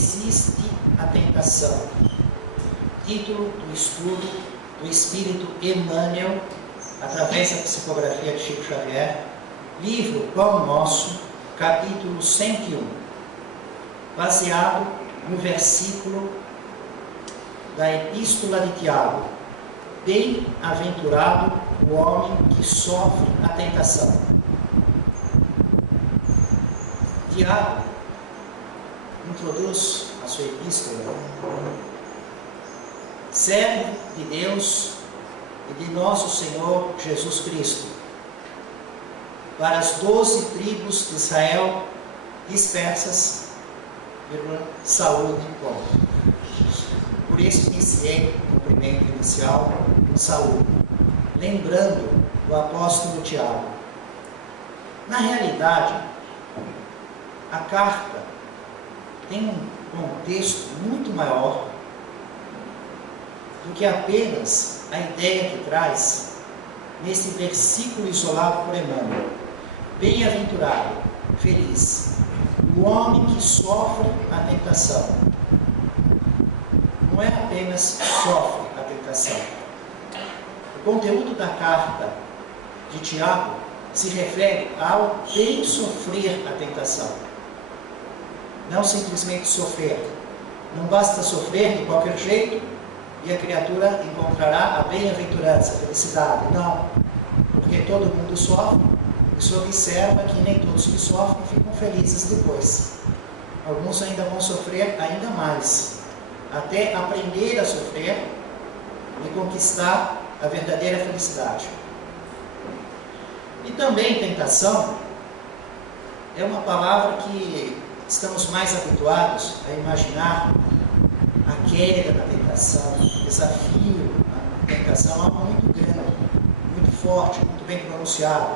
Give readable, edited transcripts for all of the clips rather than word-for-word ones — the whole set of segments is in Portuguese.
resiste à tentação. Título do estudo do Espírito Emmanuel, através da psicografia de Chico Xavier, livro Pão Nosso, capítulo 101, baseado no versículo da Epístola de Tiago: bem-aventurado o homem que sofre a tentação. Tiago introduz a sua epístola: servo de Deus e de nosso Senhor Jesus Cristo, para as 12 tribos de Israel dispersas, saúde e ponto. Por isso iniciei o cumprimento inicial, saúde, lembrando o apóstolo Tiago. Na realidade, a carta tem um contexto muito maior do que apenas a ideia que traz nesse versículo isolado por Emmanuel: bem-aventurado, feliz, o homem que sofre a tentação. Não é apenas sofre a tentação. O conteúdo da carta de Tiago se refere ao bem sofrer a tentação. Não simplesmente sofrer. Não basta sofrer de qualquer jeito e a criatura encontrará a bem-aventurança, a felicidade. Não. Porque todo mundo sofre e se observa que nem todos que sofrem ficam felizes depois. Alguns ainda vão sofrer ainda mais, até aprender a sofrer e conquistar a verdadeira felicidade. E também tentação é uma palavra que estamos mais habituados a imaginar a queda da tentação, o desafio da tentação, algo muito grande, muito forte, muito bem pronunciado.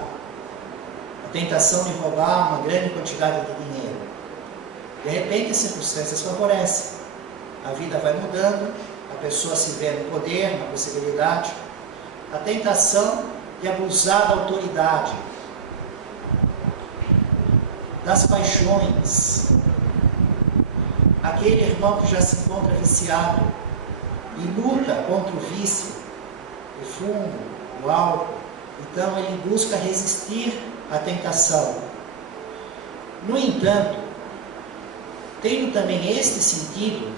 A tentação de roubar uma grande quantidade de dinheiro. De repente as circunstâncias favorecem, a vida vai mudando, a pessoa se vê no poder, na possibilidade. A tentação de abusar da autoridade, das paixões. Aquele irmão que já se encontra viciado e luta contra o vício, o fumo, o álcool, então ele busca resistir à tentação. No entanto, tendo também este sentido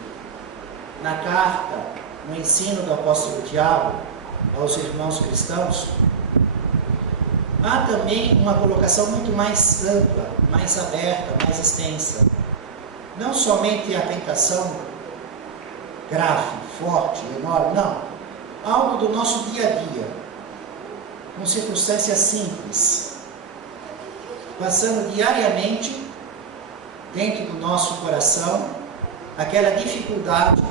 na carta, no ensino do apóstolo Tiago aos irmãos cristãos, há também uma colocação muito mais ampla, mais aberta, mais extensa. Não somente a tentação grave, forte, enorme, não. Algo do nosso dia a dia, com circunstâncias simples, passando diariamente dentro do nosso coração aquela dificuldade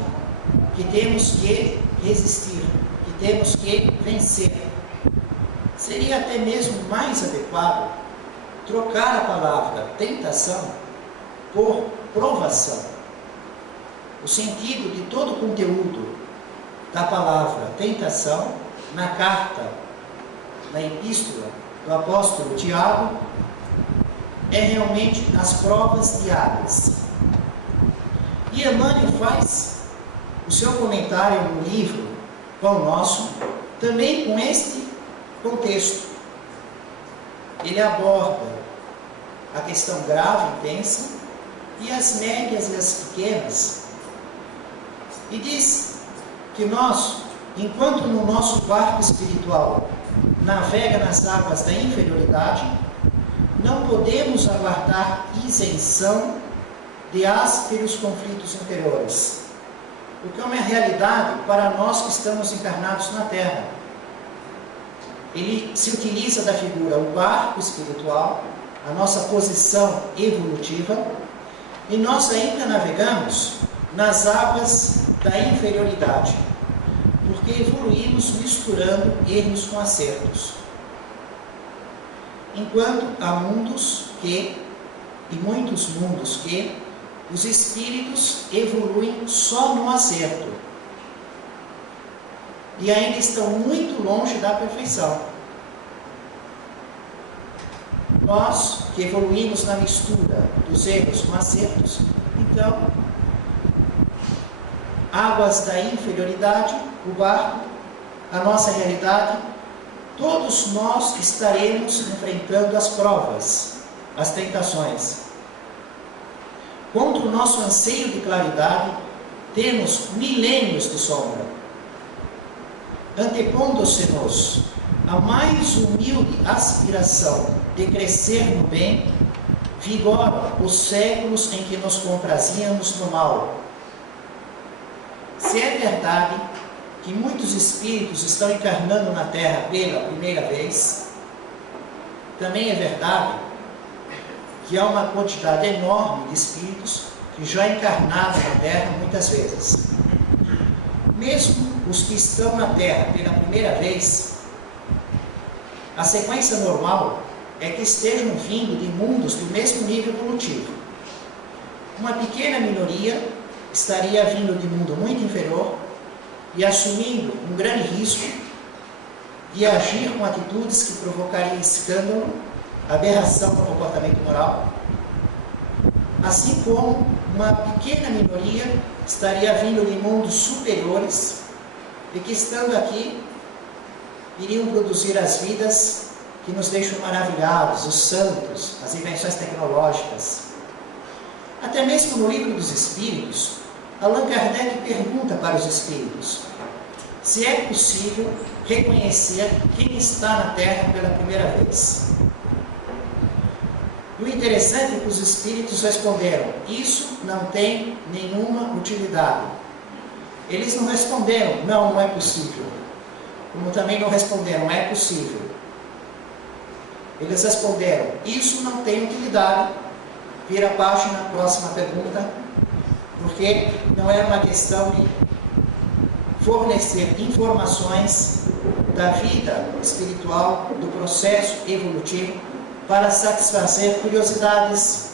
que temos que resistir, que temos que vencer. Seria até mesmo mais adequado trocar a palavra tentação por provação. O sentido de todo o conteúdo da palavra tentação na carta, na epístola do apóstolo Tiago, é realmente as provas diárias. E Emmanuel faz o seu comentário no livro Pão Nosso também com este contexto. Ele aborda a questão grave, intensa, e as médias e as pequenas, e diz que nós, enquanto no nosso barco espiritual navega nas águas da inferioridade, não podemos aguardar isenção de ásperos conflitos interiores, o que é uma realidade para nós que estamos encarnados na Terra. Ele se utiliza da figura o barco espiritual, a nossa posição evolutiva, e nós ainda navegamos nas águas da inferioridade, porque evoluímos misturando erros com acertos. Enquanto há mundos que, e muitos mundos que, os espíritos evoluem só no acerto e ainda estão muito longe da perfeição. Nós que evoluímos na mistura dos erros com acertos, então águas da inferioridade, o barco, a nossa realidade, todos nós estaremos enfrentando as provas, as tentações. Contra o nosso anseio de claridade, temos milênios de sombra. Antepondo-se-nos a mais humilde aspiração de crescer no bem, vigoram os séculos em que nos comprazíamos no mal. Se é verdade que muitos espíritos estão encarnando na Terra pela primeira vez, também é verdade que há uma quantidade enorme de espíritos que já encarnaram na Terra muitas vezes. Mesmo os que estão na Terra pela primeira vez, a sequência normal é que estejam vindo de mundos do mesmo nível evolutivo. Uma pequena minoria estaria vindo de mundo muito inferior e assumindo um grande risco de agir com atitudes que provocariam escândalo, aberração no comportamento moral, assim como uma pequena minoria estaria vindo de mundos superiores e que, estando aqui, iriam produzir as vidas que nos deixam maravilhados, os santos, as invenções tecnológicas. Até mesmo no Livro dos Espíritos, Allan Kardec pergunta para os espíritos se é possível reconhecer quem está na Terra pela primeira vez. E o interessante é que os espíritos responderam: isso não tem nenhuma utilidade. Eles não responderam: não é possível. Como também não responderam: é possível. Eles responderam: isso não tem utilidade. Vira a página, próxima pergunta. Porque não era uma questão de fornecer informações da vida espiritual, do processo evolutivo, para satisfazer curiosidades.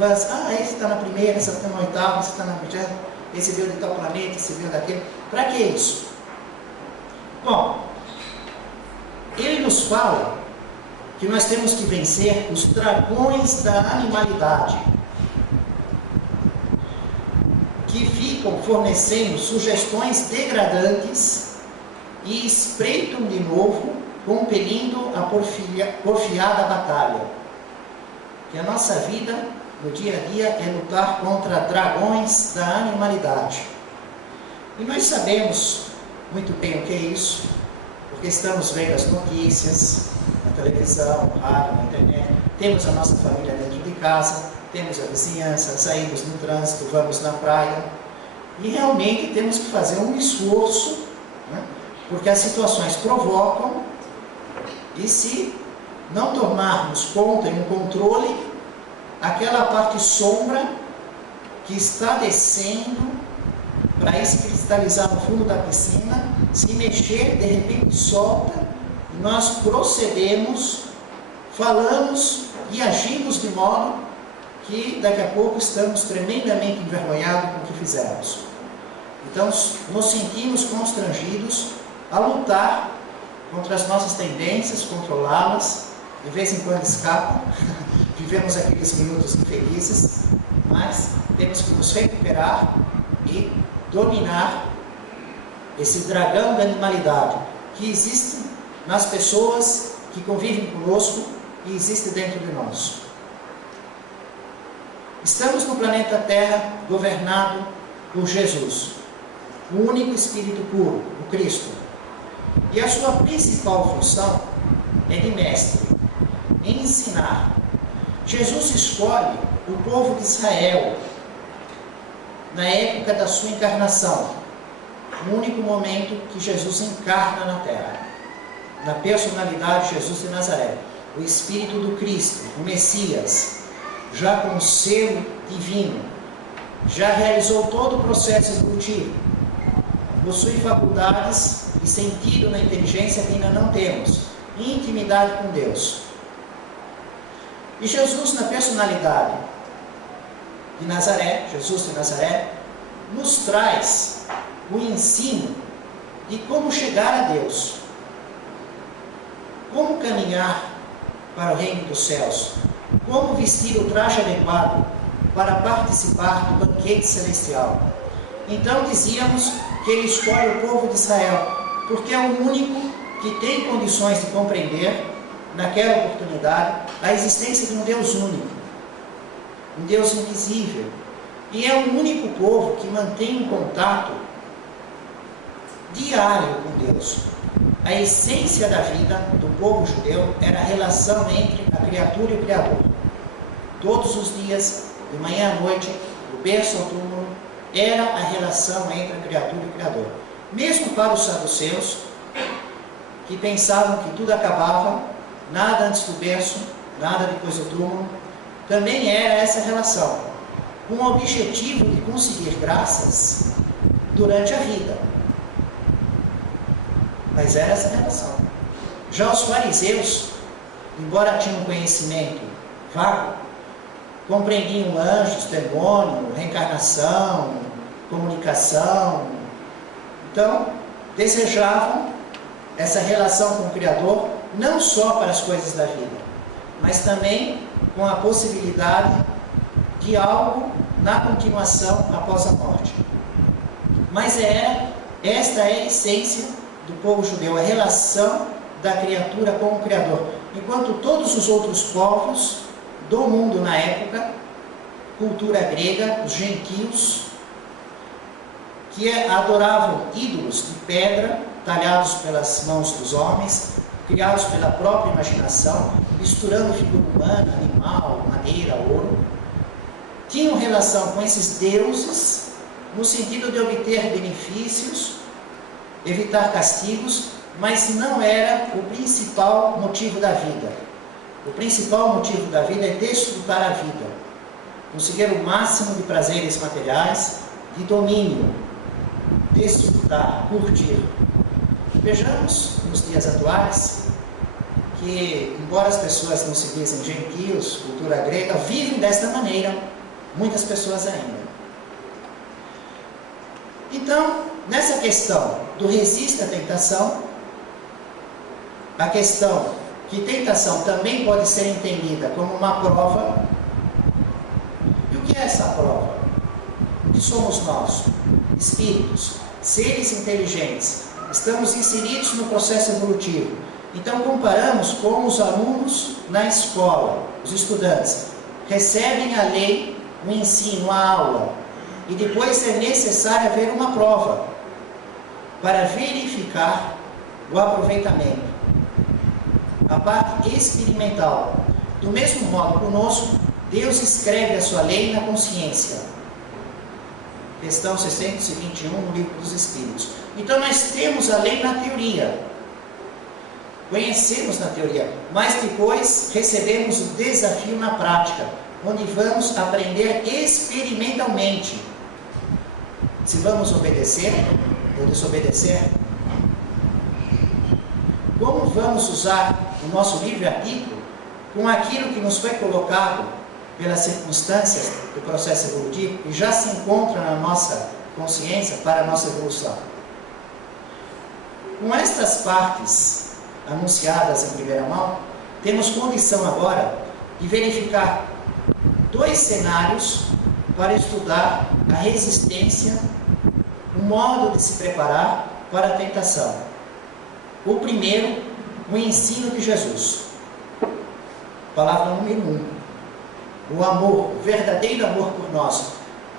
Esse está na primeira, esse está na oitava, esse está na vigésima, esse veio de tal planeta, esse veio daquele. Para que isso? Bom, ele nos fala que nós temos que vencer os dragões da animalidade, que ficam fornecendo sugestões degradantes e espreitam de novo, compelindo a porfiada batalha. Que a nossa vida, no dia a dia, é lutar contra dragões da animalidade. E nós sabemos muito bem o que é isso, porque estamos vendo as notícias, na televisão, no rádio, na internet, temos a nossa família dentro de casa, temos a vizinhança, saímos no trânsito, vamos na praia, e realmente temos que fazer um esforço, né, porque as situações provocam, e se não tomarmos conta e um controle, aquela parte sombra que está descendo para cristalizar no fundo da piscina, se mexer, de repente solta, e nós procedemos, falamos e agimos de modo que daqui a pouco estamos tremendamente envergonhados com o que fizemos. Então, nos sentimos constrangidos a lutar contra as nossas tendências, controlá-las, de vez em quando escapam, vivemos aqueles minutos infelizes, mas temos que nos recuperar e dominar esse dragão da animalidade que existe nas pessoas que convivem conosco e existe dentro de nós. Estamos no planeta Terra governado por Jesus, o único Espírito puro, o Cristo. E a sua principal função é de mestre, ensinar. Jesus escolhe o povo de Israel na época da sua encarnação, no único momento que Jesus encarna na Terra, na personalidade de Jesus de Nazaré, o Espírito do Cristo, o Messias, já com o selo divino, já realizou todo o processo evolutivo, possui faculdades e sentido na inteligência que ainda não temos, e intimidade com Deus. E Jesus, na personalidade de Nazaré, Jesus de Nazaré, nos traz o ensino de como chegar a Deus, como caminhar para o reino dos céus, como vestir o traje adequado para participar do banquete celestial. Então dizíamos que ele escolhe o povo de Israel, porque é o único que tem condições de compreender, naquela oportunidade, a existência de um Deus único, um Deus invisível. E é o único povo que mantém um contato diário com Deus. A essência da vida do povo judeu era a relação entre a criatura e o Criador. Todos os dias, de manhã à noite, do berço ao túmulo, era a relação entre a criatura e o Criador. Mesmo para os saduceus, que pensavam que tudo acabava, nada antes do berço, nada depois do túmulo, também era essa relação, com o objetivo de conseguir graças durante a vida. Mas era essa relação. Já os fariseus, embora tinham conhecimento vago, compreendiam anjos, demônio, reencarnação, comunicação. Então, desejavam essa relação com o Criador, não só para as coisas da vida, mas também com a possibilidade de algo na continuação após a morte. Mas esta é a essência do povo judeu, a relação da criatura com o Criador. Enquanto todos os outros povos do mundo na época, cultura grega, os gentios, que adoravam ídolos de pedra, talhados pelas mãos dos homens, criados pela própria imaginação, misturando figura humana, animal, madeira, ouro, tinham relação com esses deuses no sentido de obter benefícios, evitar castigos, mas não era o principal motivo da vida. O principal motivo da vida é desfrutar a vida, conseguir o máximo de prazeres materiais, de domínio, desfrutar, curtir. Vejamos nos dias atuais que, embora as pessoas não se dizem gentios, cultura grega, vivem desta maneira, muitas pessoas ainda. Então, nessa questão do resiste à tentação, a questão que tentação também pode ser entendida como uma prova. E o que é essa prova? O que somos nós? Espíritos, seres inteligentes, estamos inseridos no processo evolutivo. Então comparamos com os alunos na escola, os estudantes, recebem a lei, o ensino, a aula, e depois é necessário haver uma prova para verificar o aproveitamento, a parte experimental. Do mesmo modo, conosco, Deus escreve a sua lei na consciência. Questão 621 no Livro dos Espíritos. Então nós temos a lei na teoria, conhecemos na teoria, mas depois recebemos o desafio na prática, onde vamos aprender experimentalmente se vamos obedecer ou desobedecer, como vamos usar o nosso livre-arbítrio com aquilo que nos foi colocado pelas circunstâncias do processo evolutivo e já se encontra na nossa consciência para a nossa evolução. Com estas partes anunciadas em primeira mão, temos condição agora de verificar dois cenários para estudar a resistência, o modo de se preparar para a tentação. O primeiro, o ensino de Jesus. Palavra número 1. O amor, o verdadeiro amor por nós.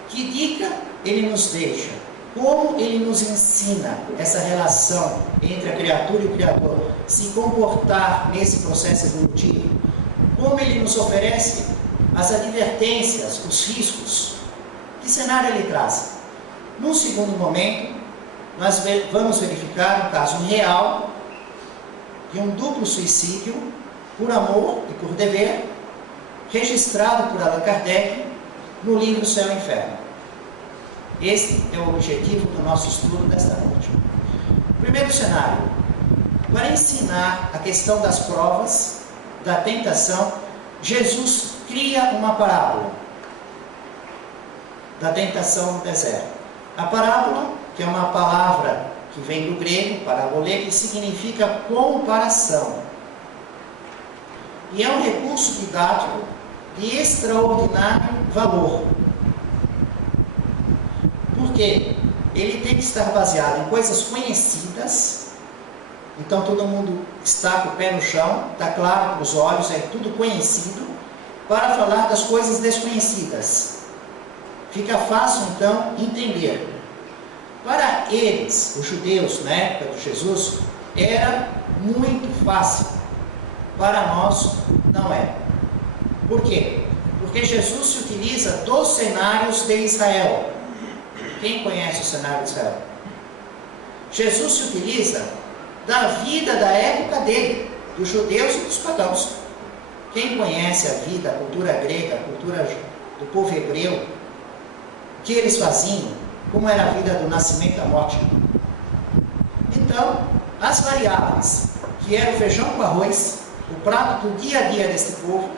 Que dica ele nos deixa? Como ele nos ensina essa relação entre a criatura e o Criador? Se comportar nesse processo evolutivo? Como ele nos oferece as advertências, os riscos? Que cenário ele traz? Num segundo momento, nós vamos verificar um caso real de um duplo suicídio por amor e por dever, registrado por Allan Kardec no livro Céu e Inferno. Esse é o objetivo do nosso estudo desta noite. Primeiro cenário, para ensinar a questão das provas, da tentação, Jesus cria uma parábola da tentação no deserto. A parábola, que é uma palavra que vem do grego, parabolê, que significa comparação. E é um recurso didático de extraordinário valor. Porque ele tem que estar baseado em coisas conhecidas. Então todo mundo está com o pé no chão, está claro para os olhos, é tudo conhecido, para falar das coisas desconhecidas. Fica fácil então entender. Para eles, os judeus na época de Jesus, era muito fácil. Para nós, não é. Por quê? Porque Jesus se utiliza dos cenários de Israel. Quem conhece o cenário de Israel? Jesus se utiliza da vida da época dele, dos judeus e dos pagãos. Quem conhece a vida, a cultura grega, a cultura do povo hebreu, o que eles faziam, como era a vida do nascimento e da morte. Então, as variáveis, que era o feijão com arroz, o prato do dia a dia desse povo,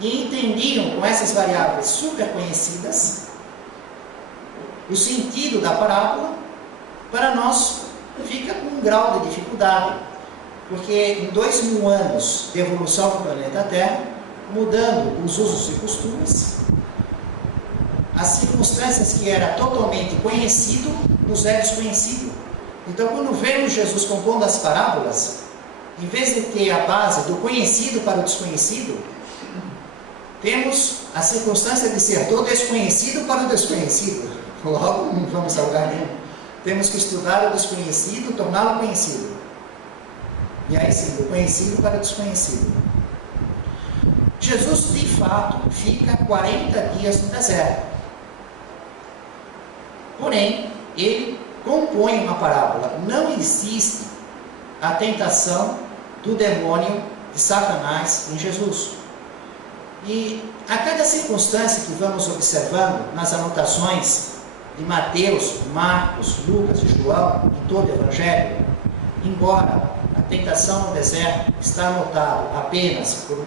e entendiam com essas variáveis super conhecidas o sentido da parábola, para nós fica com um grau de dificuldade, porque em 2000 anos de evolução do planeta Terra, mudando os usos e costumes, as circunstâncias que era totalmente conhecido nos é desconhecido. Então, quando vemos Jesus compondo as parábolas, em vez de ter a base do conhecido para o desconhecido, temos a circunstância de ser do desconhecido para o desconhecido. Logo, não vamos a lugar nenhum. Temos que estudar o desconhecido, torná-lo conhecido. E aí sim, do conhecido para o desconhecido. Jesus, de fato, fica 40 dias no deserto. Porém, ele compõe uma parábola. Não existe a tentação do demônio, de Satanás, em Jesus. E a cada circunstância que vamos observando nas anotações de Mateus, Marcos, Lucas e João, em todo o Evangelho, embora a tentação no deserto está anotado apenas por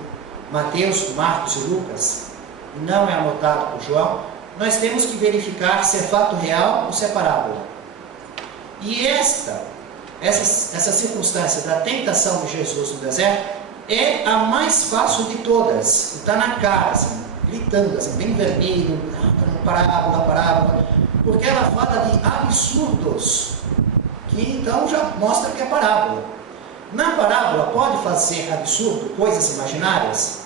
Mateus, Marcos e Lucas, e não é anotado por João, nós temos que verificar se é fato real ou se é parábola. E essa circunstância da tentação de Jesus no deserto é a mais fácil de todas. Está na cara, assim, gritando, assim, bem vermelho, parábola, porque ela fala de absurdos, que então já mostra que é parábola. Na parábola pode fazer absurdo, coisas imaginárias?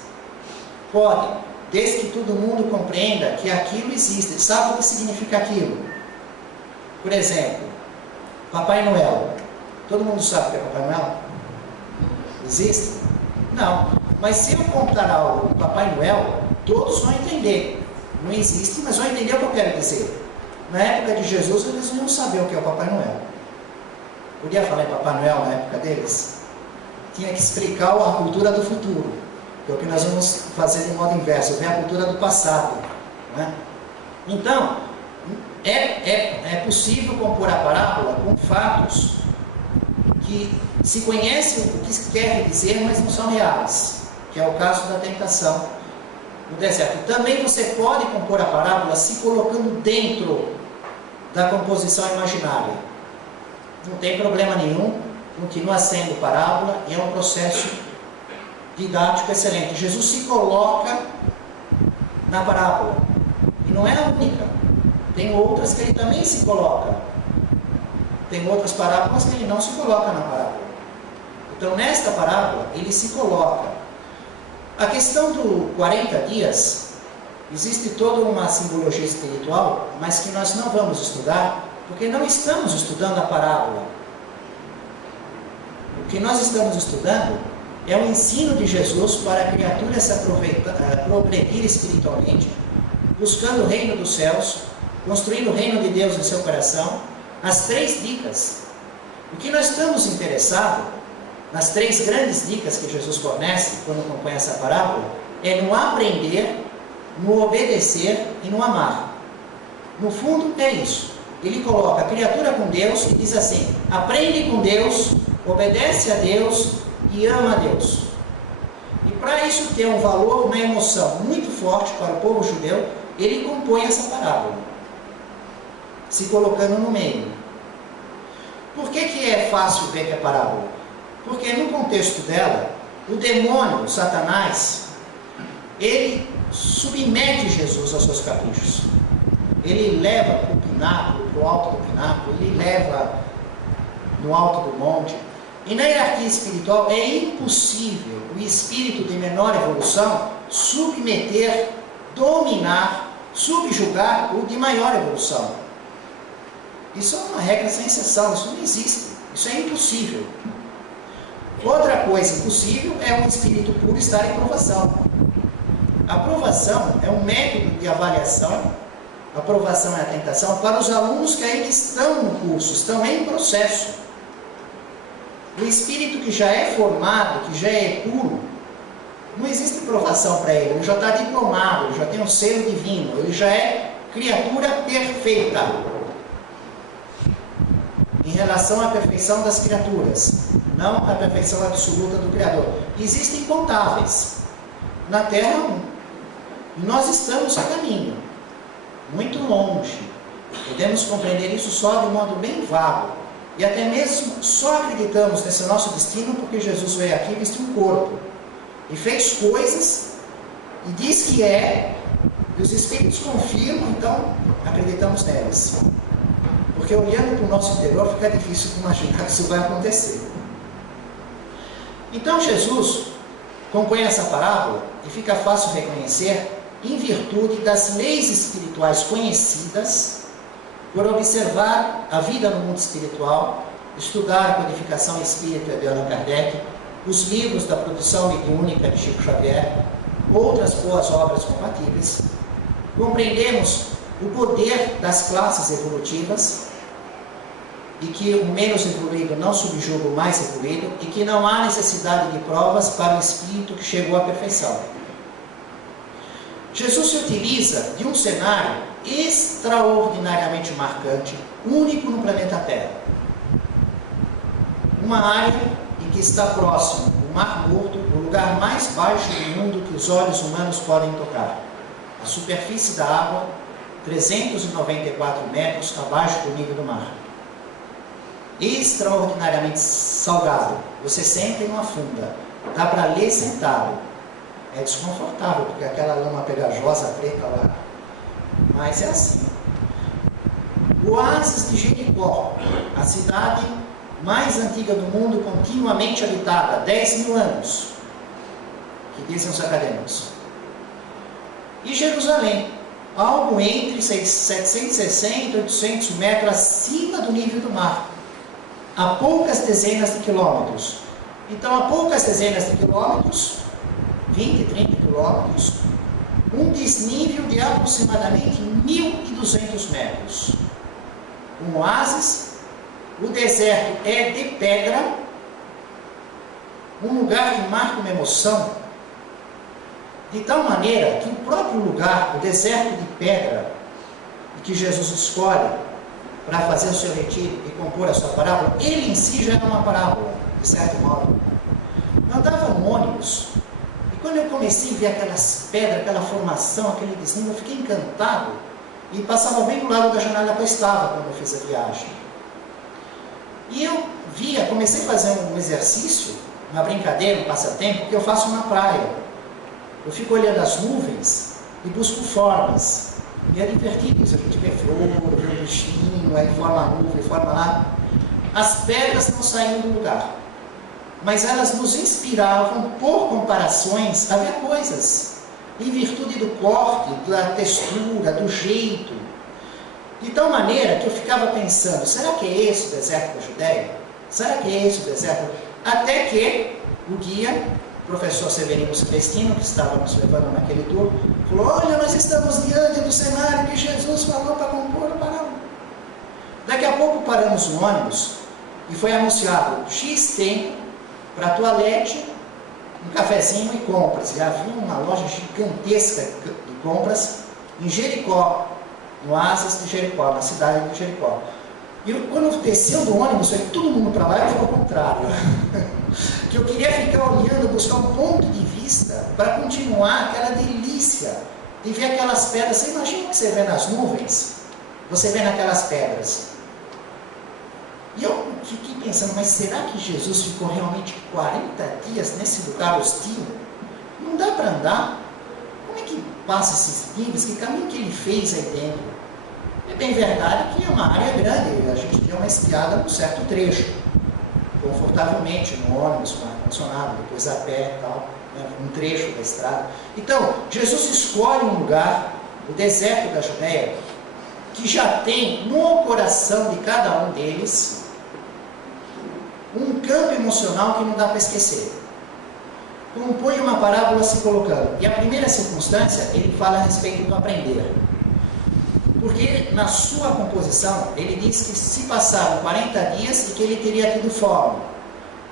Pode, desde que todo mundo compreenda que aquilo existe, sabe o que significa aquilo. Por exemplo, Papai Noel. Todo mundo sabe o que é Papai Noel? Existe? Não. Mas se eu contar algo do Papai Noel, todos vão entender. Não existe, mas vão entender o que eu quero dizer. Na época de Jesus, eles não sabiam o que é o Papai Noel. Podia falar em Papai Noel na época deles? Tinha que explicar a cultura do futuro. Que é o que nós vamos fazer de modo inverso, ver a cultura do passado. Né? Então, é possível compor a parábola com fatos que se conhecem o que quer dizer, mas não são reais, que é o caso da tentação no deserto. Também você pode compor a parábola se colocando dentro da composição imaginária. Não tem problema nenhum, continua sendo parábola e é um processo didático excelente. Jesus se coloca na parábola, e não é a única. Tem outras que ele também se coloca. Tem outras parábolas que ele não se coloca na parábola. Então, nesta parábola, ele se coloca. A questão do 40 dias, existe toda uma simbologia espiritual, mas que nós não vamos estudar, porque não estamos estudando a parábola. O que nós estamos estudando é o ensino de Jesus para a criatura se progredir espiritualmente, buscando o reino dos céus, construindo o reino de Deus em seu coração. As 3 dicas. O que nós estamos interessados, nas 3 grandes dicas que Jesus fornece quando compõe essa parábola, é no aprender, no obedecer e no amar. No fundo é isso. Ele coloca a criatura com Deus e diz assim: aprende com Deus, obedece a Deus e ama a Deus. E para isso ter um valor, uma emoção muito forte para o povo judeu, ele compõe essa parábola, se colocando no meio. Por que é fácil ver que é parábola? Porque no contexto dela, o demônio, Satanás, ele submete Jesus aos seus caprichos. ele leva para o pináculo, para o alto do pináculo, ele leva no alto do monte. E na hierarquia espiritual é impossível o espírito de menor evolução submeter, dominar, subjugar o de maior evolução. Isso é uma regra sem exceção, isso não existe, isso é impossível. Outra coisa impossível é um espírito puro estar em provação. A provação é um método de avaliação, a provação é a tentação para os alunos que ainda estão no curso, estão em processo. O espírito que já é formado, que já é puro, não existe provação para ele já está diplomado, ele já tem um selo divino, ele já é criatura perfeita em relação à perfeição das criaturas, não à perfeição absoluta do Criador. Existem incontáveis na Terra, e nós estamos a caminho, muito longe. Podemos compreender isso só de modo bem vago, e até mesmo só acreditamos nesse nosso destino porque Jesus veio aqui e vestiu um corpo e fez coisas e diz que é, e os Espíritos confirmam, então acreditamos nelas. Porque olhando para o nosso interior fica difícil de imaginar que isso vai acontecer. Então Jesus compõe essa parábola e fica fácil reconhecer em virtude das leis espirituais conhecidas, por observar a vida no mundo espiritual, estudar a codificação espírita de Allan Kardec, os livros da produção mediúnica de Chico Xavier, outras boas obras compatíveis, compreendemos o poder das classes evolutivas e que o menos evoluído não subjuga o mais evoluído e que não há necessidade de provas para o espírito que chegou à perfeição. Jesus se utiliza de um cenário extraordinariamente marcante, único no planeta Terra. Uma área em que está próximo o Mar Morto, o lugar mais baixo do mundo que os olhos humanos podem tocar. A superfície da água, 394 metros abaixo do nível do mar. Extraordinariamente salgado. Você senta e não afunda. Dá para ler sentado. É desconfortável, porque aquela lama pegajosa preta lá. Mas é assim. O oásis de Jericó, a cidade mais antiga do mundo, continuamente habitada, 10 mil anos, que dizem os acadêmicos. E Jerusalém, algo entre 760 e 800 metros acima do nível do mar, a poucas dezenas de quilômetros. Então, a poucas dezenas de quilômetros, 20, 30 quilômetros, um desnível de aproximadamente 1.200 metros. Um oásis, o deserto é de pedra, um lugar que marca uma emoção, de tal maneira que o próprio lugar, o deserto de pedra, que Jesus escolhe para fazer o seu retiro e compor a sua parábola, ele em si já era uma parábola, de certo modo. Eu andava no ônibus, e quando eu comecei a ver aquelas pedras, aquela formação, aquele desnível, eu fiquei encantado, e passava bem do lado da janela que eu estava quando eu fiz a viagem. E eu via, comecei a fazer um exercício, uma brincadeira, um passatempo, que eu faço na praia. Eu fico olhando as nuvens e busco formas. E é divertido, se a gente vê flor, vê um bichinho, aí forma a nuvem, forma lá. As pedras não saíam do lugar, mas elas nos inspiravam, por comparações, a ver coisas, em virtude do corte, da textura, do jeito. De tal maneira que eu ficava pensando, será que é esse o deserto da Judéia? Será que é esse o deserto? Até que o guia, o professor Severino Celestino, que estava nos levando naquele tour, falou, olha, nós estamos diante do cenário que Jesus falou para compor o parábola. Daqui a pouco paramos no ônibus e foi anunciado X tempo para toalete, um cafezinho e compras. E havia uma loja gigantesca de compras em Jericó, no oásis de Jericó, na cidade de Jericó. E quando desceu do ônibus, foi todo mundo para lá e eu fui ao contrário. Que eu queria ficar olhando, buscar um ponto de vista para continuar aquela delícia de ver aquelas pedras. Você imagina o que você vê nas nuvens? Você vê naquelas pedras. E eu fiquei pensando, mas será que Jesus ficou realmente 40 dias nesse lugar hostil? Não dá para andar? Como é que passa esses níveis? Que caminho que ele fez aí dentro? É bem verdade que é uma área grande, a gente deu uma espiada num certo trecho, confortavelmente, no ônibus, com ar-condicionado, depois a pé e tal, né, um trecho da estrada. Então, Jesus escolhe um lugar, o deserto da Judéia, que já tem no coração de cada um deles um campo emocional que não dá para esquecer. Compõe uma parábola se colocando. E a primeira circunstância, ele fala a respeito do aprender. Porque na sua composição, ele diz que se passaram 40 dias e que ele teria tido fome.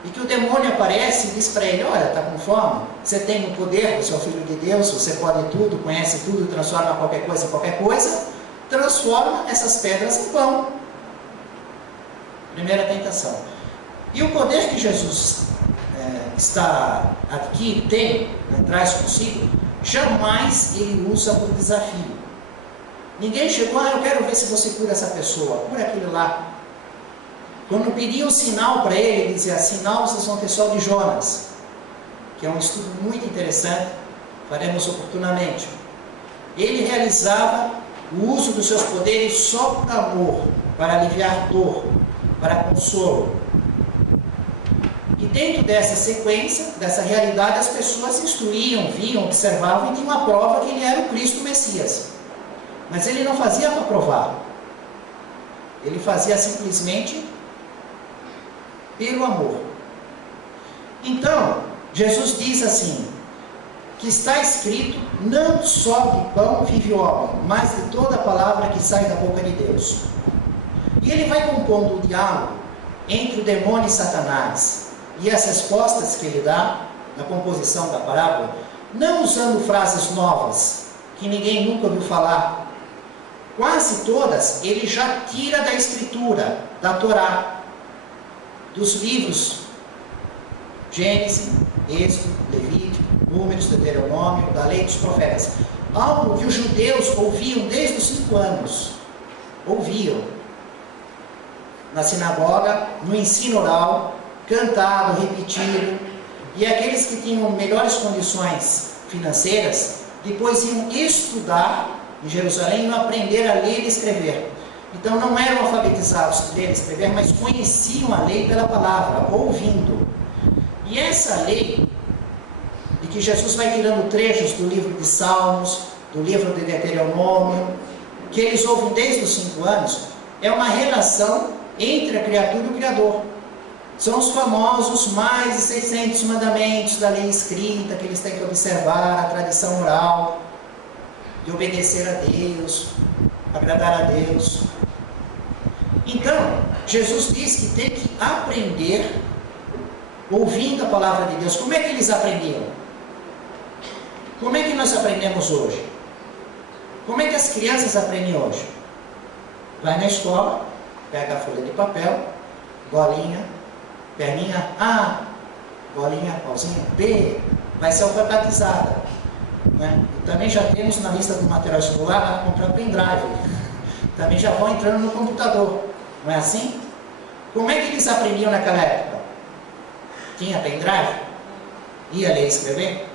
E que o demônio aparece e diz para ele, olha, está com fome? Você tem o poder, você é o Filho de Deus, você pode tudo, conhece tudo, transforma qualquer coisa em qualquer coisa. Transforma essas pedras em pão. Primeira tentação. E o poder que Jesus traz consigo, jamais ele usa por desafio. Ninguém chegou, eu quero ver se você cura essa pessoa, cura aquele lá. Quando pediam sinal para ele, ele dizia, sinal vocês vão ter só de Jonas, que é um estudo muito interessante, faremos oportunamente. Ele realizava o uso dos seus poderes só por amor, para aliviar dor, para consolo. E dentro dessa sequência, dessa realidade, as pessoas instruíam, viam, observavam e tinham a prova que ele era o Cristo Messias. Mas ele não fazia para provar. Ele fazia simplesmente pelo amor. Então, Jesus diz assim, que está escrito, não só de pão vive o homem, mas de toda palavra que sai da boca de Deus. E ele vai compondo o diálogo entre o demônio e Satanás, e as respostas que ele dá na composição da parábola, não usando frases novas, que ninguém nunca ouviu falar. Quase todas ele já tira da Escritura, da Torá, dos livros Gênesis, Êxodo, Levítico, Números, Deuteronômio, da lei dos profetas. Algo que os judeus ouviam desde os 5 anos. Ouviam. Na sinagoga, no ensino oral, cantado, repetido. E aqueles que tinham melhores condições financeiras, depois iam estudar em Jerusalém, iam aprender a ler e escrever. Então não eram alfabetizados em ler e escrever, mas conheciam a lei pela palavra, ouvindo. E essa lei, de que Jesus vai tirando trechos do livro de Salmos, do livro de Deuteronômio, que eles ouvem desde os 5 anos, é uma relação entre a criatura e o Criador. São os famosos mais de 600 mandamentos da lei escrita, que eles têm que observar, a tradição oral, de obedecer a Deus, agradar a Deus. Então, Jesus diz que tem que aprender ouvindo a palavra de Deus. Como é que eles aprendiam? Como é que nós aprendemos hoje? Como é que as crianças aprendem hoje? Vai na escola, pega a folha de papel, bolinha, perninha A, bolinha, pauzinha B, vai ser alfabetizada. Né? E também já temos na lista do material escolar para comprar pendrive. Também já vão entrando no computador. Não é assim? Como é que eles aprendiam naquela época? Tinha pendrive? Ia ler e escrever?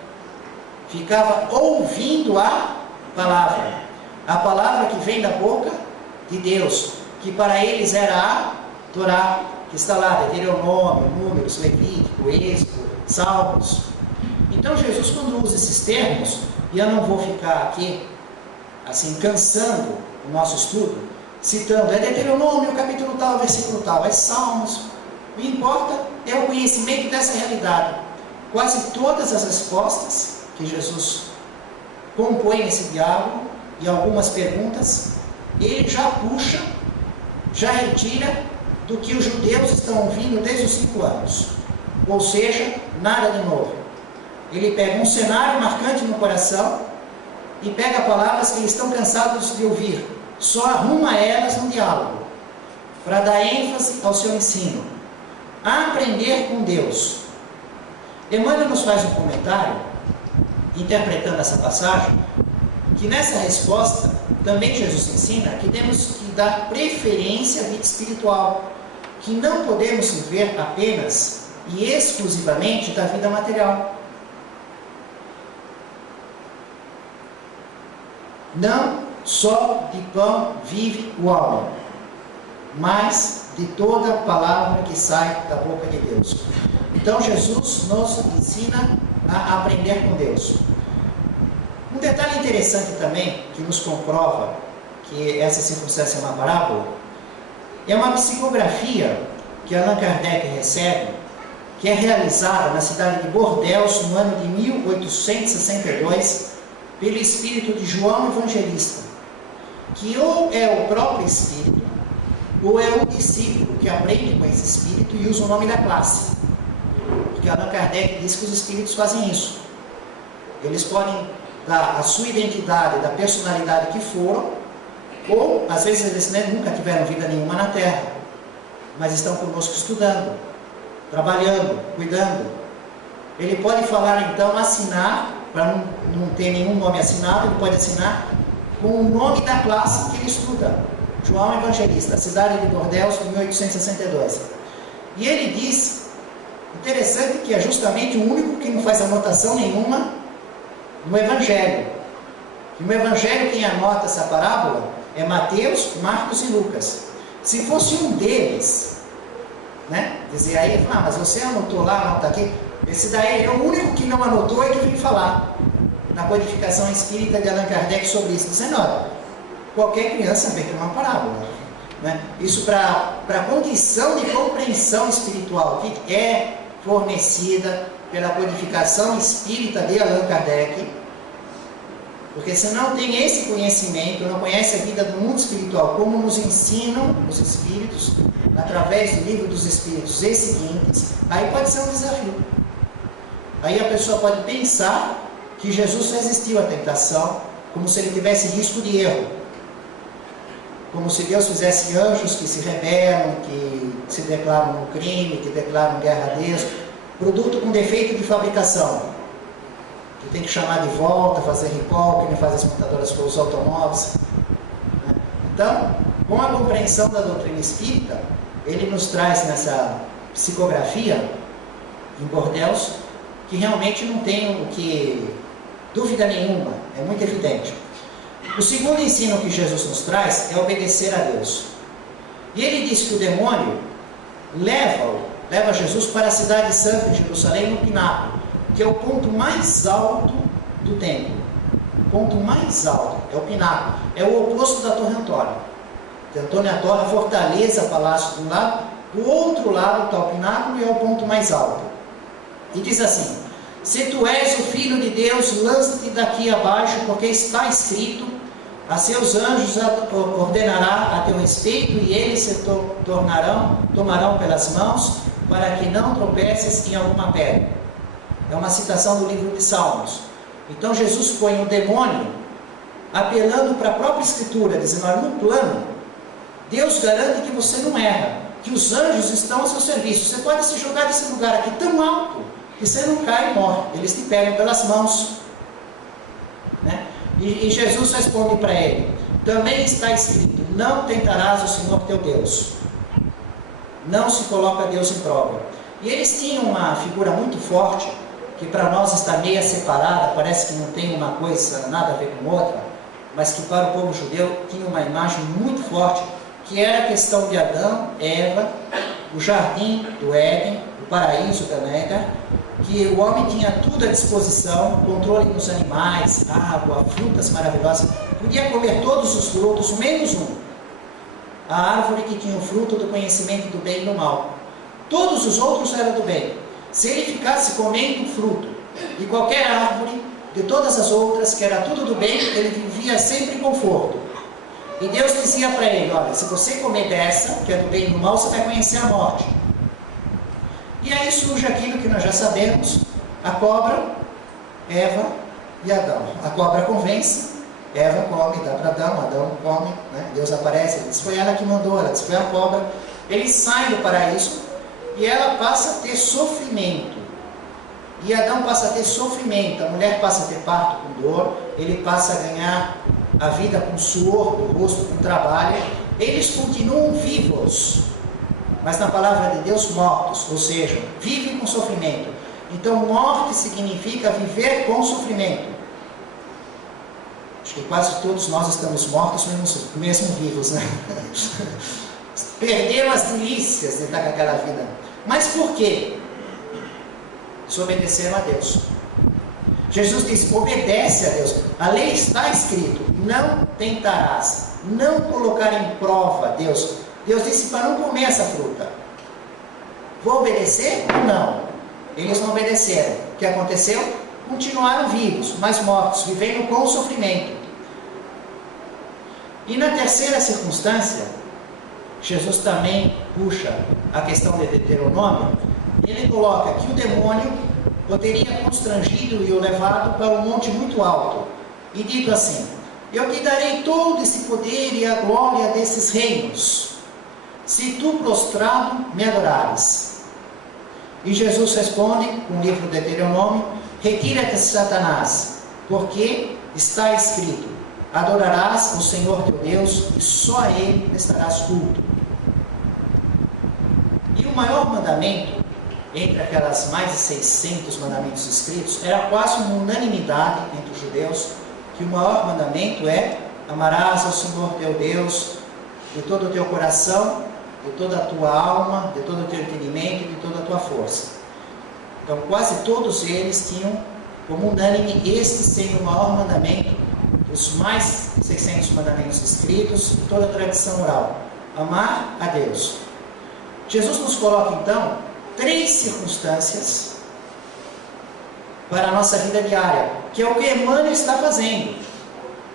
Ficava ouvindo a palavra que vem da boca de Deus, que para eles era a Torá, que está lá, Deuteronômio, Números, Levítico, Êxodo, Salmos. Então Jesus, quando usa esses termos, e eu não vou ficar aqui assim cansando o nosso estudo, citando, é Deuteronômio, capítulo tal, versículo tal, é Salmos, o que importa é o conhecimento dessa realidade. Quase todas as respostas que Jesus compõe nesse diálogo, e algumas perguntas, ele já puxa, já retira do que os judeus estão ouvindo desde os 5 anos. Ou seja, nada de novo. Ele pega um cenário marcante no coração e pega palavras que eles estão cansados de ouvir. Só arruma elas no diálogo, para dar ênfase ao seu ensino. A aprender com Deus. Emmanuel nos faz um comentário, interpretando essa passagem, que nessa resposta, também Jesus ensina que temos que dar preferência à vida espiritual, que não podemos viver apenas e exclusivamente da vida material. Não só de pão vive o homem, mas de toda palavra que sai da boca de Deus. Então Jesus nos ensina a aprender com Deus. Um detalhe interessante também, que nos comprova que essa circunstância é uma parábola, é uma psicografia que Allan Kardec recebe, que é realizada na cidade de Bordeaux, no ano de 1862, pelo espírito de João Evangelista, que ou é o próprio espírito, ou é um discípulo que aprende com esse espírito e usa o nome da classe. Porque Allan Kardec diz que os espíritos fazem isso. Eles podem dar a sua identidade, da personalidade que foram, ou às vezes eles nunca tiveram vida nenhuma na Terra, mas estão conosco estudando, trabalhando, cuidando. Ele pode falar então, assinar, para não ter nenhum nome assinado, ele pode assinar com o nome da classe que ele estuda. João Evangelista, cidade de Bordeaux, de 1862. E ele diz, interessante que é justamente o único que não faz anotação nenhuma no Evangelho. E no Evangelho quem anota essa parábola é Mateus, Marcos e Lucas. Se fosse um deles, dizer aí, mas você anotou lá, anota aqui. Esse daí é o único que não anotou e que vem falar na codificação espírita de Allan Kardec sobre isso, dizendo, olha, qualquer criança vê que é uma parábola. Isso para a condição de compreensão espiritual que é fornecida pela codificação espírita de Allan Kardec, porque se não tem esse conhecimento, não conhece a vida do mundo espiritual, como nos ensinam os espíritos, através do livro dos espíritos e seguintes, aí pode ser um desafio. Aí a pessoa pode pensar que Jesus resistiu à tentação, como se ele tivesse risco de erro. Como se Deus fizesse anjos que se rebelam, que se declaram no crime, que declaram guerra a Deus, produto com defeito de fabricação, que tem que chamar de volta, fazer recall, que nem fazem as montadoras com os automóveis. Então, com a compreensão da doutrina espírita, ele nos traz nessa psicografia, em Bordeaux, que realmente não tem o que dúvida nenhuma, é muito evidente. O segundo ensino que Jesus nos traz é obedecer a Deus. E ele diz que o demônio leva Jesus para a cidade santa de Jerusalém, no pináculo, que é o ponto mais alto do templo. O ponto mais alto é o pináculo, é o oposto da Torre Antônia. A Torre Antônia, a fortaleza, palácio de um lado, do outro lado está o pináculo e é o ponto mais alto. E diz assim: se tu és o Filho de Deus, lança-te daqui abaixo, porque está escrito, a seus anjos ordenará a teu respeito, e eles se tomarão pelas mãos, para que não tropeces em alguma pedra. É uma citação do livro de Salmos. Então Jesus põe o demônio apelando para a própria Escritura, dizendo, olha, no plano, Deus garante que você não erra, que os anjos estão a seu serviço. Você pode se jogar desse lugar aqui tão alto, que você não cai e morre. Eles te pegam pelas mãos. E Jesus responde para ele, também está escrito, não tentarás o Senhor teu Deus. Não se coloca Deus em prova. E eles tinham uma figura muito forte, que para nós está meia separada, parece que não tem uma coisa nada a ver com outra, mas que para o povo judeu tinha uma imagem muito forte, que era a questão de Adão, Eva, o jardim do Éden, o paraíso da Nega, que o homem tinha tudo à disposição, controle dos animais, água, frutas maravilhosas, podia comer todos os frutos, menos um, a árvore que tinha o fruto do conhecimento do bem e do mal. Todos os outros eram do bem. Se ele ficasse comendo fruto de qualquer árvore, de todas as outras, que era tudo do bem, ele vivia sempre em conforto. E Deus dizia para ele, olha, se você comer dessa, que é do bem e do mal, você vai conhecer a morte. E aí surge aquilo que nós já sabemos, a cobra, Eva e Adão. A cobra convence, Eva come, dá para Adão come, Deus aparece, ele diz, foi ela que mandou, ela diz, foi a cobra. Eles saem do paraíso e ela passa a ter sofrimento. E Adão passa a ter sofrimento, a mulher passa a ter parto com dor, ele passa a ganhar a vida com suor do rosto, com trabalho. Eles continuam vivos, mas na palavra de Deus mortos, ou seja, vivem com sofrimento. Então morte significa viver com sofrimento. Acho que quase todos nós estamos mortos, mesmo vivos, né? Perderam as delícias de estar com aquela vida. Mas por quê? Desobedeceram a Deus. Jesus disse: obedece a Deus. A lei está escrito: não tentarás, não colocar em prova Deus. Deus disse para não comer essa fruta. Vou obedecer ou não? Eles não obedeceram. O que aconteceu? Continuaram vivos, mas mortos, vivendo com sofrimento. E na terceira circunstância, Jesus também puxa a questão de Deuteronômio. Ele coloca que o demônio o teria constrangido e o levado para um monte muito alto, e dito assim: eu te darei todo esse poder e a glória desses reinos, se tu prostrado me adorares. E Jesus responde, com o livro de Deuteronômio: retira-te, Satanás, porque está escrito: adorarás o Senhor teu Deus, e só a Ele prestarás culto. E o maior mandamento, entre aquelas mais de 600 mandamentos escritos, era quase uma unanimidade entre os judeus, que o maior mandamento é: amarás ao Senhor teu Deus de todo o teu coração, de toda a tua alma, de todo o teu entendimento e de toda a tua força. Então quase todos eles tinham como unânime este sendo o maior mandamento dos mais de 600 mandamentos escritos e toda a tradição oral: amar a Deus. Jesus nos coloca então 3 circunstâncias para a nossa vida diária, que é o que Emmanuel está fazendo.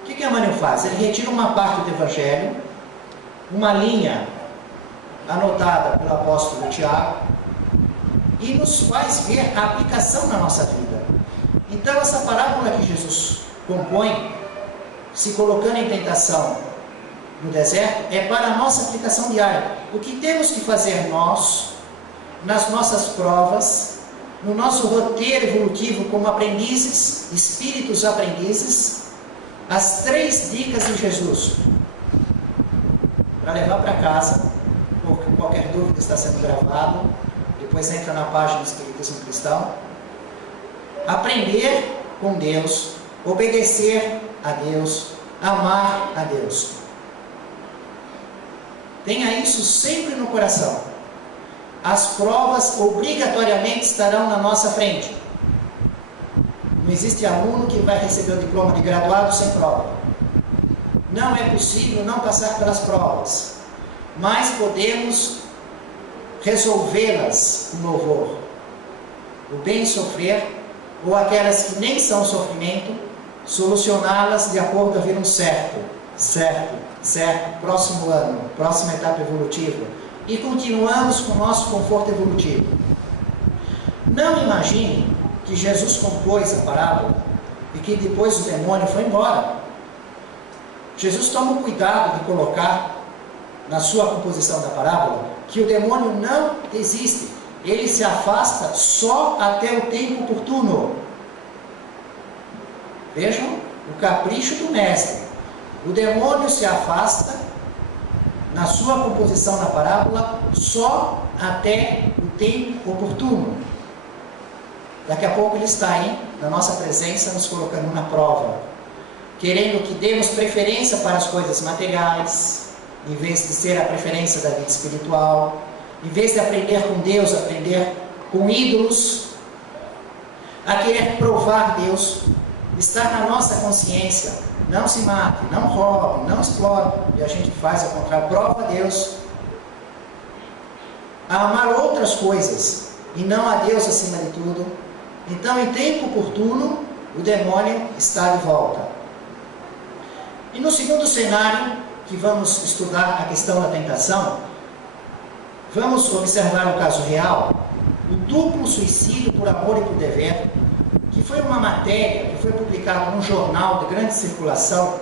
O que Emmanuel faz? Ele retira uma parte do Evangelho, uma linha anotada pelo apóstolo Tiago, e nos faz ver a aplicação na nossa vida. Então essa parábola que Jesus compõe, se colocando em tentação no deserto, é para a nossa aplicação diária. O que temos que fazer nós, nas nossas provas, no nosso roteiro evolutivo como aprendizes, espíritos aprendizes, as 3 dicas de Jesus, para levar para casa. Qualquer dúvida está sendo gravado, depois entra na página do Espiritismo Cristão. Aprender com Deus, obedecer a Deus, amar a Deus. Tenha isso sempre no coração. As provas obrigatoriamente estarão na nossa frente. Não existe aluno que vai receber o diploma de graduado sem prova. Não é possível não passar pelas provas, mas podemos resolvê-las com louvor. O bem sofrer, ou aquelas que nem são sofrimento, solucioná-las de acordo a vir um certo, próximo ano, próxima etapa evolutiva, e continuamos com o nosso conforto evolutivo. Não imagine que Jesus compôs a parábola e que depois o demônio foi embora. Jesus toma o cuidado de colocar na sua composição da parábola que o demônio não desiste, ele se afasta só até o tempo oportuno. Vejam o capricho do mestre. O demônio se afasta na sua composição da parábola só até o tempo oportuno. Daqui a pouco ele está aí na nossa presença, nos colocando na prova, querendo que demos preferência para as coisas materiais, em vez de ser a preferência da vida espiritual, em vez de aprender com Deus, aprender com ídolos, a querer provar Deus. Está na nossa consciência: não se mate, não roube, não explore, e a gente faz ao contrário, prova Deus. A amar outras coisas e não a Deus acima de tudo. Então, em tempo oportuno, o demônio está de volta. E no segundo cenário, que vamos estudar a questão da tentação, vamos observar um caso real: o duplo suicídio por amor e por dever, que foi uma matéria que foi publicada num jornal de grande circulação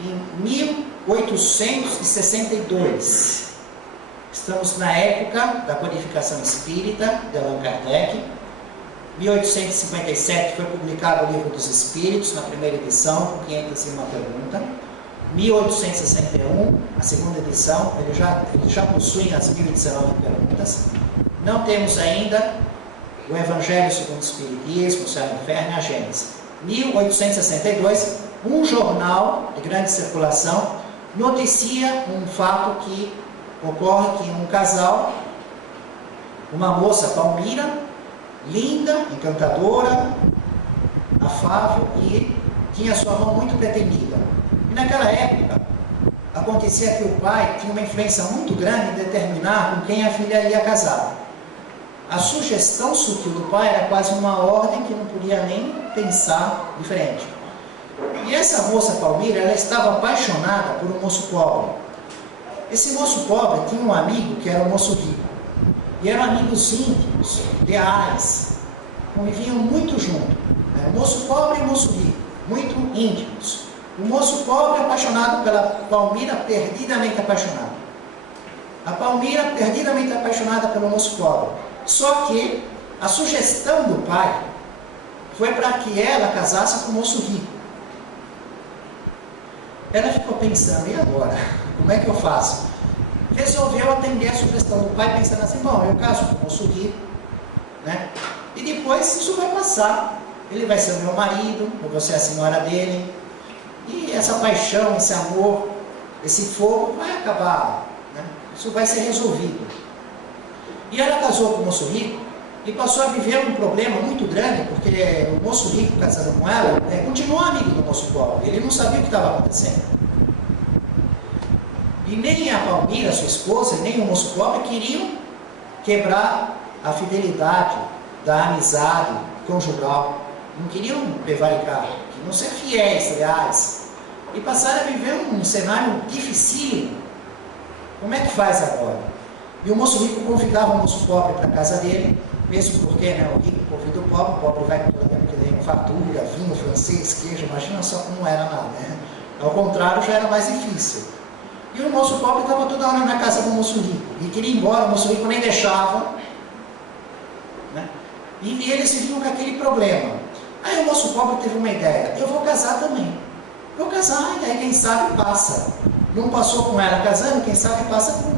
em 1862. Estamos na época da codificação espírita de Allan Kardec. 1857 foi publicado o Livro dos Espíritos, na primeira edição, com 501 perguntas. 1861, a segunda edição, ele já possui as 1019 perguntas. Não temos ainda o Evangelho segundo o Espiritismo, o Céu e o Inferno e a Gênese. 1862, um jornal de grande circulação noticia um fato que ocorre que um casal, uma moça Palmira, linda, encantadora, afável e tinha sua mão muito pretendida. E naquela época, acontecia que o pai tinha uma influência muito grande em determinar com quem a filha ia casar. A sugestão sutil do pai era quase uma ordem que não podia nem pensar diferente. E essa moça Palmira, ela estava apaixonada por um moço pobre. Esse moço pobre tinha um amigo que era um moço rico. E eram amigos íntimos, ideais, conviviam muito juntos. O moço pobre e o moço rico, muito íntimos. O moço pobre apaixonado pela Palmira, perdidamente apaixonado. A Palmira perdidamente apaixonada pelo moço pobre. Só que a sugestão do pai foi para que ela casasse com o moço rico. Ela ficou pensando, e agora? Como é que eu faço? Resolveu atender a sugestão do pai, pensando assim, bom, eu caso com o moço rico, né? E depois isso vai passar. Ele vai ser o meu marido, eu vou ser a senhora dele. E essa paixão, esse amor, esse fogo vai acabar, né? Isso vai ser resolvido. E ela casou com o moço rico e passou a viver um problema muito grande, porque o moço rico casado com ela continuou amigo do moço pobre. Ele não sabia o que estava acontecendo. E nem a Palmira, sua esposa, nem o moço pobre queriam quebrar a fidelidade da amizade conjugal. Não queriam prevaricar, queriam ser fiéis, leais. E passaram a viver um cenário dificílimo. Como é que faz agora? E o moço rico convidava o moço pobre para a casa dele, mesmo porque, né, o rico convida o pobre vai com problema que tem fartura, vinho francês, queijo, imagina só como era lá, né? Ao contrário, já era mais difícil. E o moço pobre estava toda hora na casa do moço rico, e queria ir embora, o moço rico nem deixava, né? E eles viviam com aquele problema. Aí o moço pobre teve uma ideia, eu vou casar também. Vou casar, e aí quem sabe passa. Não passou com ela casando, quem sabe passa com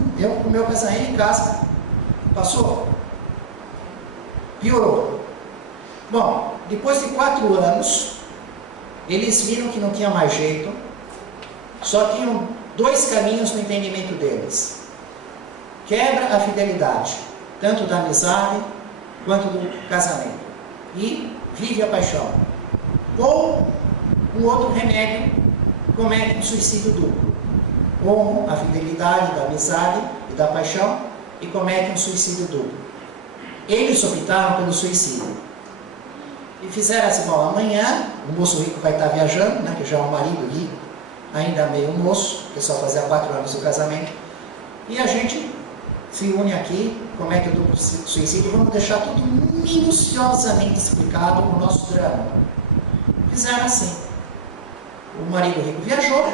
o meu casamento em casa. Passou? Piorou. Bom, depois de 4 anos, eles viram que não tinha mais jeito, só tinham 2 caminhos no entendimento deles. Quebra a fidelidade, tanto da amizade quanto do casamento. E vive a paixão. Ou um outro remédio, comete um suicídio duplo. Honram a fidelidade da amizade e da paixão e cometem um suicídio duplo. Eles optaram pelo suicídio. E fizeram assim, bom, amanhã o moço rico vai estar viajando, né, que já é um marido rico, ainda meio moço, que só fazia 4 anos do casamento, e a gente se une aqui, comete o duplo suicídio, e vamos deixar tudo minuciosamente explicado no nosso drama. Fizeram assim. O marido rico viajou,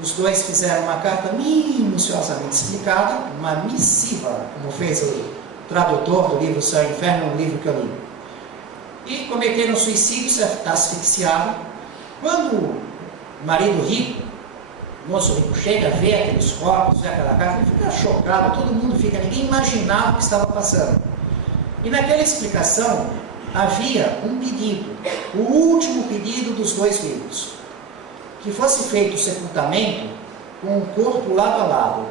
os 2 fizeram uma carta minuciosamente explicada, uma missiva, como fez o tradutor do livro Céu e Inferno, um livro que eu li. E cometeram suicídio, se asfixiaram. Quando o marido rico, o moço rico chega, vê aqueles corpos, vê aquela carta, ele fica chocado, todo mundo fica, ninguém imaginava o que estava passando. E naquela explicação havia um pedido, o último pedido dos 2 filhos, que fosse feito o sepultamento com o corpo lado a lado.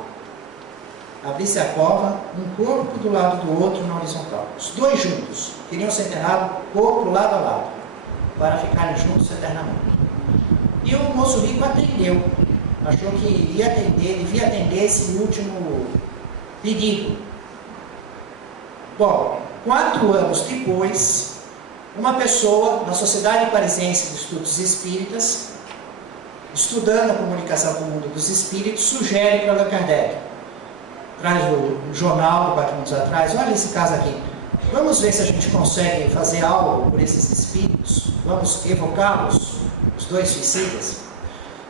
Abrisse a cova, um corpo do lado do outro na horizontal. Os 2 juntos queriam ser enterrados, corpo lado a lado, para ficarem juntos eternamente. E o moço rico atendeu, achou que iria atender, devia atender esse último pedido. Bom, 4 anos depois, uma pessoa na Sociedade Parisiense de Estudos Espíritas, estudando a comunicação com o mundo dos espíritos, sugere para Allan Kardec, traz o jornal de 4 anos atrás, olha esse caso aqui, vamos ver se a gente consegue fazer algo por esses espíritos, vamos evocá-los, os 2 suicidas.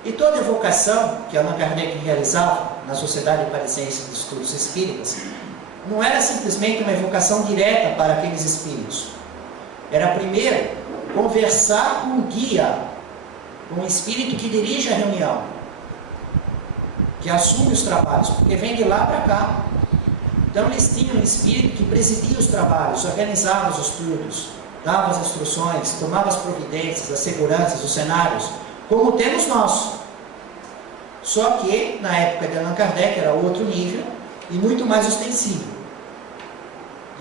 E toda evocação que Allan Kardec realizava na Sociedade Parisiense de Estudos Espíritas, não era simplesmente uma evocação direta para aqueles espíritos, era primeiro conversar com o guia, com o espírito que dirige a reunião, que assume os trabalhos, porque vem de lá para cá. Então eles tinham um espírito que presidia os trabalhos, organizava os estudos, dava as instruções, tomava as providências, as seguranças, os cenários, como temos nós. Só que, na época de Allan Kardec, era outro nível e muito mais ostensivo.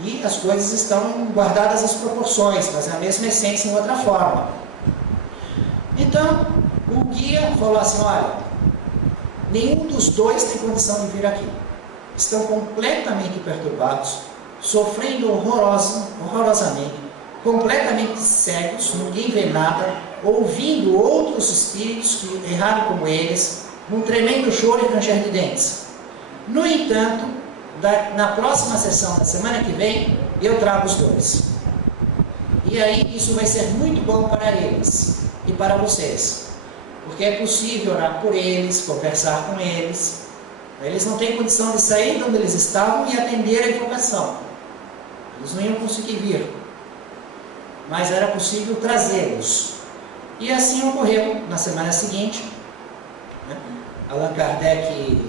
E as coisas estão guardadas as proporções, mas a mesma essência em outra forma. Então, o guia falou assim, olha, nenhum dos dois tem condição de vir aqui. Estão completamente perturbados, sofrendo horrorosamente, completamente cegos, ninguém vê nada, ouvindo outros espíritos que erraram como eles, num tremendo choro e ranger de dentes. No entanto, na próxima sessão da semana que vem, eu trago os dois. E aí isso vai ser muito bom para eles e para vocês, porque é possível orar por eles, conversar com eles. Eles não têm condição de sair de onde eles estavam e atender a invocação. Eles não iam conseguir vir, mas era possível trazê-los. E assim ocorreu na semana seguinte, né? Allan Kardec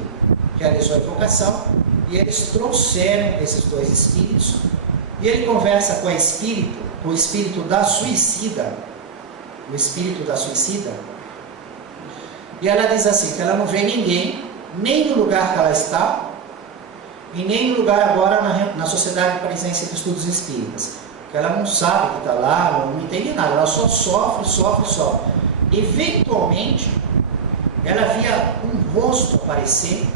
realizou a invocação e eles trouxeram esses dois espíritos, e ele conversa com o espírito da suicida, e ela diz assim, que ela não vê ninguém, nem no lugar que ela está, e nem no lugar agora na Sociedade Parisiense de Estudos Espíritas, que ela não sabe que está lá, não entende nada, ela só sofre. Eventualmente, ela via um rosto aparecer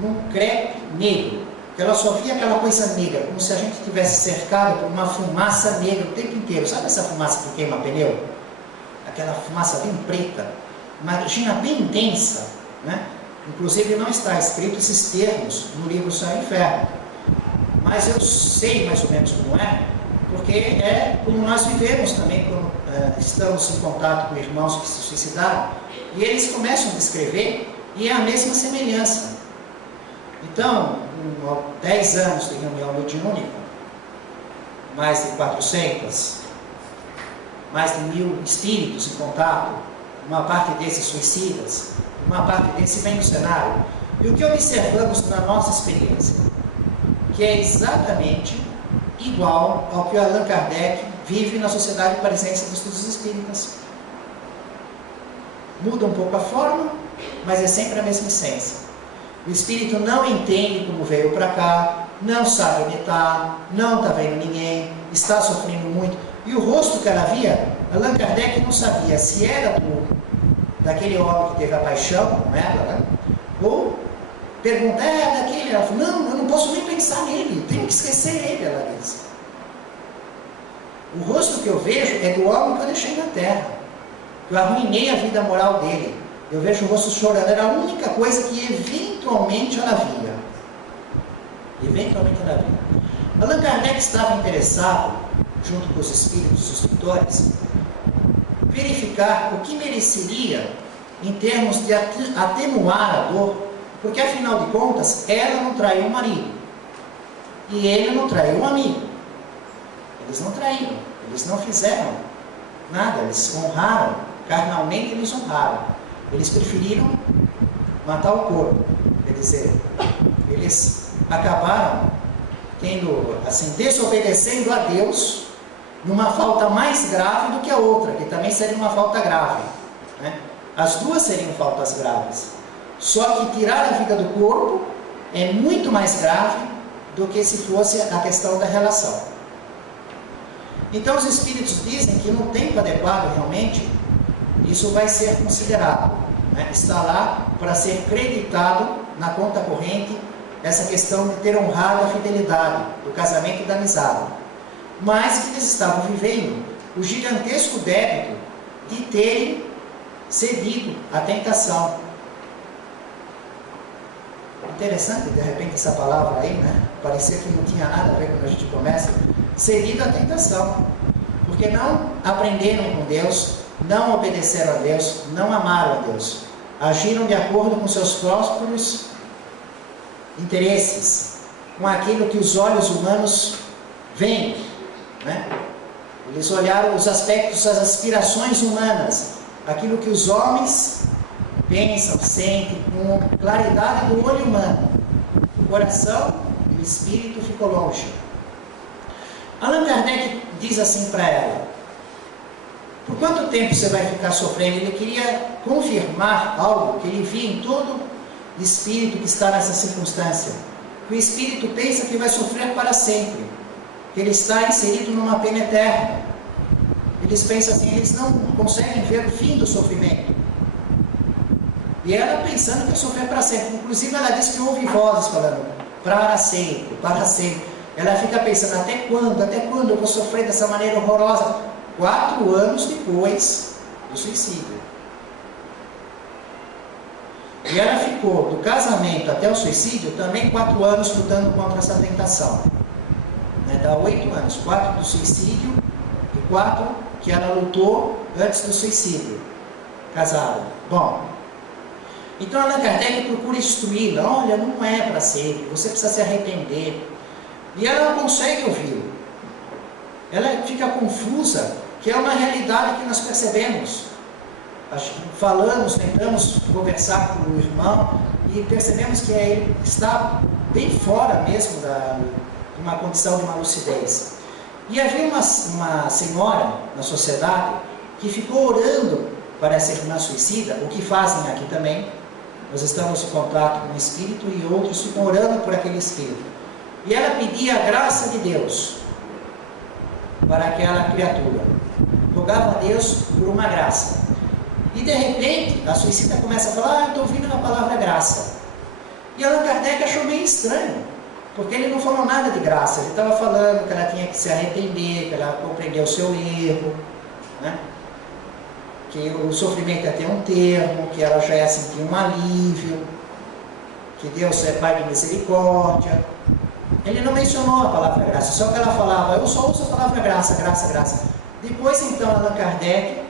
num crepe negro, que ela só via aquela coisa negra, como se a gente estivesse cercado por uma fumaça negra o tempo inteiro. Sabe essa fumaça que queima pneu? Aquela fumaça bem preta, imagina, bem intensa, né? Inclusive não está escrito esses termos no livro Céu e Inferno, mas eu sei mais ou menos como é, porque é como nós vivemos também quando estamos em contato com irmãos que se suicidaram, e eles começam a descrever, e é a mesma semelhança. Então, com 10 anos de reunião mediúnica, mais de 400, mais de 1000 espíritos em contato, uma parte desses suicidas, uma parte desses vem no cenário. E o que observamos na nossa experiência? Que é exatamente igual ao que o Allan Kardec vive na Sociedade Parisiense de Estudos Espíritas. Muda um pouco a forma, mas é sempre a mesma essência. O espírito não entende como veio para cá, não sabe onde está, não está vendo ninguém, está sofrendo muito. E o rosto que ela via, Allan Kardec não sabia se era daquele homem que teve a paixão com ela, né? Ou perguntar, daquele. Ela falou, não, eu não posso nem pensar nele, tenho que esquecer ele, ela disse. O rosto que eu vejo é do homem que eu deixei na terra, que eu arruinei a vida moral dele. Eu vejo o rosto chorando, era a única coisa que eventualmente ela via. Allan Kardec estava interessado, junto com os espíritos instrutores, verificar o que mereceria em termos de atenuar a dor, porque afinal de contas, ela não traiu o marido, e ele não traiu o amigo. Eles não traíram, eles não fizeram nada, eles honraram, carnalmente eles honraram. Eles preferiram matar o corpo, quer dizer, eles acabaram desobedecendo a Deus numa falta mais grave do que a outra, que também seria uma falta grave, né? As duas seriam faltas graves, só que tirar a vida do corpo é muito mais grave do que se fosse a questão da relação. Então os espíritos dizem que no tempo adequado realmente isso vai ser considerado, né? Está lá para ser creditado na conta corrente essa questão de ter honrado a fidelidade do casamento e da amizade, mas que eles estavam vivendo o gigantesco débito de terem cedido à tentação. Interessante, de repente, essa palavra aí, né? Parecia que não tinha nada a ver quando a gente começa. Cedido à tentação, porque não aprenderam com Deus, não obedeceram a Deus, não amaram a Deus, agiram de acordo com seus próprios interesses, com aquilo que os olhos humanos veem, né? Eles olharam os aspectos, as aspirações humanas, aquilo que os homens pensam, sentem, com claridade do olho humano. O coração e o espírito ficou longe. Allan Kardec diz assim para ela: por quanto tempo você vai ficar sofrendo? Ele queria confirmar algo que ele via em todo espírito que está nessa circunstância. O espírito pensa que vai sofrer para sempre, que ele está inserido numa pena eterna. Eles pensam assim, eles não conseguem ver o fim do sofrimento. E ela pensando que ia sofrer para sempre. Inclusive ela diz que ouve vozes falando, para sempre, para sempre. Ela fica pensando, até quando eu vou sofrer dessa maneira horrorosa? 4 anos depois do suicídio. E ela ficou do casamento até o suicídio também 4 anos lutando contra essa tentação. Dá 8 anos, 4 do suicídio e 4 que ela lutou antes do suicídio, casada. Bom, então Allan Kardec procura instruí-la: olha, não é para sempre, você precisa se arrepender. E ela não consegue ouvi-lo. Ela fica confusa, que é uma realidade que nós percebemos. Falamos, tentamos conversar com o irmão e percebemos que ele está bem fora mesmo de uma condição de uma lucidez. E havia uma senhora na sociedade que ficou orando para essa irmã suicida, o que fazem aqui também. Nós estamos em contato com o espírito e outros ficam orando por aquele espírito. E ela pedia a graça de Deus para aquela criatura. Rogava a Deus por uma graça. E de repente, a suicida começa a falar: eu estou ouvindo a palavra graça. E Allan Kardec achou meio estranho, porque ele não falou nada de graça. Ele estava falando que ela tinha que se arrepender, que ela compreendeu o seu erro, né? Que o sofrimento ia ter um termo, que ela já ia sentir um alívio, que Deus é Pai de misericórdia. Ele não mencionou a palavra graça, só que ela falava: eu só uso a palavra graça, graça, graça. Depois então Allan Kardec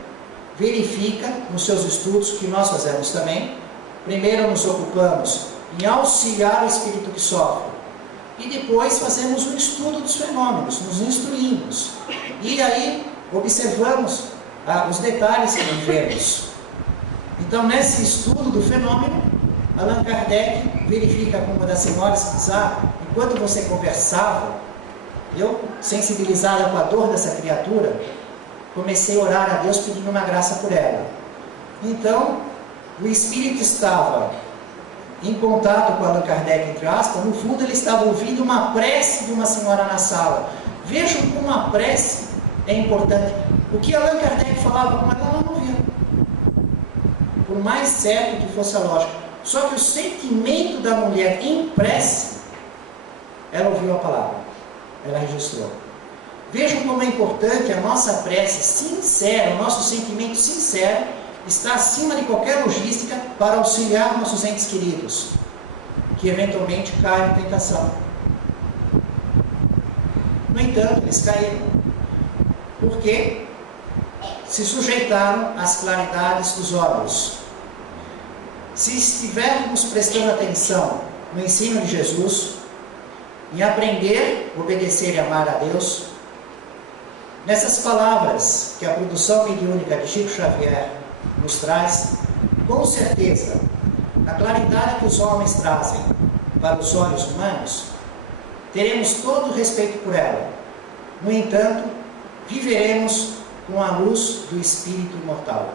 verifica nos seus estudos, que nós fazemos também. Primeiro nos ocupamos em auxiliar o espírito que sofre, e depois fazemos um estudo dos fenômenos, nos instruímos, e aí observamos os detalhes que vivemos. Então, nesse estudo do fenômeno, Allan Kardec verifica com uma das senhoras que diz: enquanto você conversava, eu, sensibilizada com a dor dessa criatura, comecei a orar a Deus pedindo uma graça por ela. Então, o espírito estava em contato com Allan Kardec, entre aspas. No fundo ele estava ouvindo uma prece de uma senhora na sala. Vejam como a prece é importante. O que Allan Kardec falava com ela não ouvia, por mais certo que fosse a lógica. Só que o sentimento da mulher em prece, ela ouviu a palavra, ela registrou. Vejam como é importante a nossa prece sincera, o nosso sentimento sincero está acima de qualquer logística para auxiliar nossos entes queridos, que eventualmente caem em tentação. No entanto, eles caíram, porque se sujeitaram às claridades dos olhos. Se estivermos prestando atenção no ensino de Jesus, em aprender, obedecer e amar a Deus, nessas palavras que a produção mediúnica de Chico Xavier nos traz, com certeza, a claridade que os homens trazem para os olhos humanos, teremos todo o respeito por ela. No entanto, viveremos com a luz do Espírito imortal.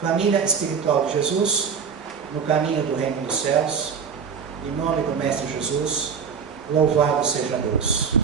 Família espiritual de Jesus, no caminho do reino dos céus, em nome do Mestre Jesus, louvado seja Deus.